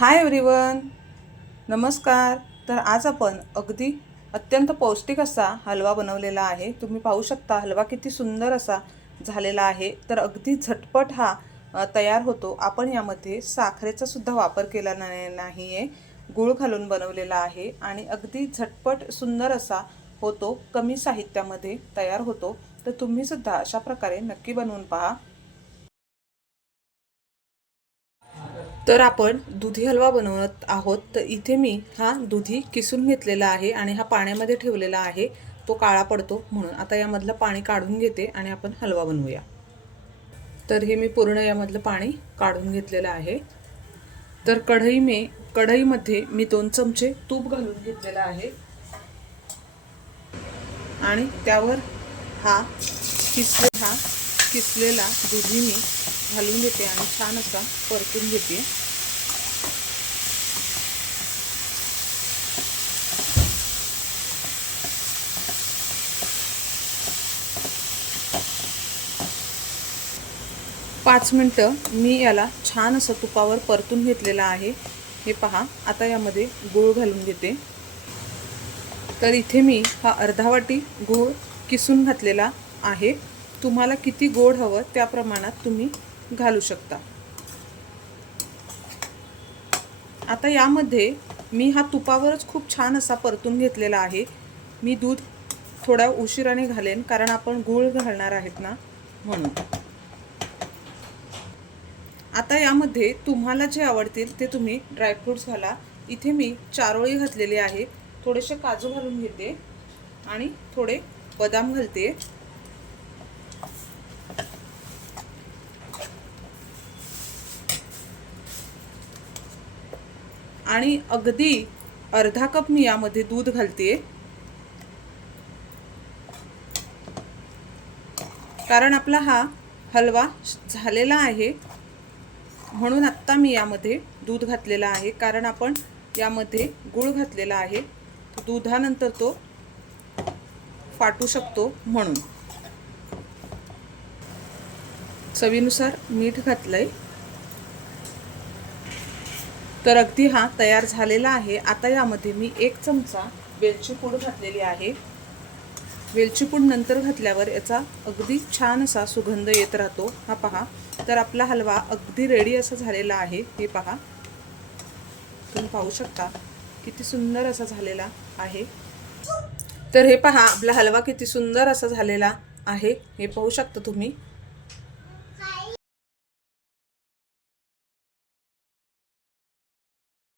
Hi everyone नमस्कार. तर आज आपण अगदी अत्यंत पौष्टिक असा हलवा बनवलेला आहे. तुम्ही पाहू शकता हलवा किती सुंदर असा झालेला आहे. तर अगदी झटपट हा तयार होतो. आपण यामध्ये साखरेचा सुद्धा वापर केला नाही आहे गूळ घालून बनवलेला आहे आणि अगदी झटपट सुंदर असा होतो. कमी साहित्यामध्ये तयार होतो. तर तुम्ही सुद्धा अशा प्रकारे नक्की बनवून पहा. तर आपण दुधी हलवा बनवत आहोत. तर इथे मी हा दुधी किसून घेतलेला आहे आणि हा पाण्यामध्ये ठेवलेला आहे. तो काळा पडतो म्हणून. आता यामधलं पाणी काढून घेते आणि आपण हलवा बनवूया. तर हे मी पूर्ण यामधलं पाणी काढून घेतलेलं आहे. तर कढई मे कढईमध्ये मी दोन चमचे तूप घालून घेतलेलं आहे. आणि त्यावर हा किसले हा किसलेला दुधी मी घालून घेते आणि छान असा परतून घेते. पाच मिनटं मी याला छान असं तुपावर परतून घेतलेला आहे. हे पहा आता यामध्ये गूळ घालून घेते. तर इथे मी हा अर्धा वाटी गूळ किसून घातलेला आहे. तुम्हाला किती गोड हवं त्या प्रमाणात तुम्ही घालू शकता. आता यामध्ये मी हा तुपावरच खूप छान असा परतून घेतलेला आहे. मी दूध थोड्या उशिराने घालेन कारण आपण गूळ घालणार आहेत ना म्हणून. आता यामध्ये तुम्हाला जे आवडतील ते तुम्ही ड्रायफ्रूट्स घाला. इथे मी चारोळी घातलेली आहे. थोडेसे काजू घालून घेते आणि थोडे बदाम घालते. आणि अगदी अर्धा कप मी यामध्ये दूध घालते कारण आपला हा हलवा झालेला आहे. म्हणून आत्ता मी यामध्ये दूध घातलेला आहे. कारण आपण यामध्ये गूळ घातलेला आहे. दुधानंतर तो फाटू शकतो म्हणून. चवीनुसार मीठ घातलं आहे तर अगदी हा तयार झालेला आहे. आता यामध्ये मी एक चमचा वेलची पूड घातलेली आहे. वेलची पूड नंतर घातल्यावर याचा अगदी छान असा सुगंध येत राहतो. हा पहा. तर आपला हलवा अगदी रेडी असा झालेला आहे. हे पहा. तुम्ही पाहू शकता किती सुंदर असा झालेला आहे. तर हे पहा. आपला हलवा किती सुंदर असा झालेला आहे. हे पाहू शकता तुम्ही.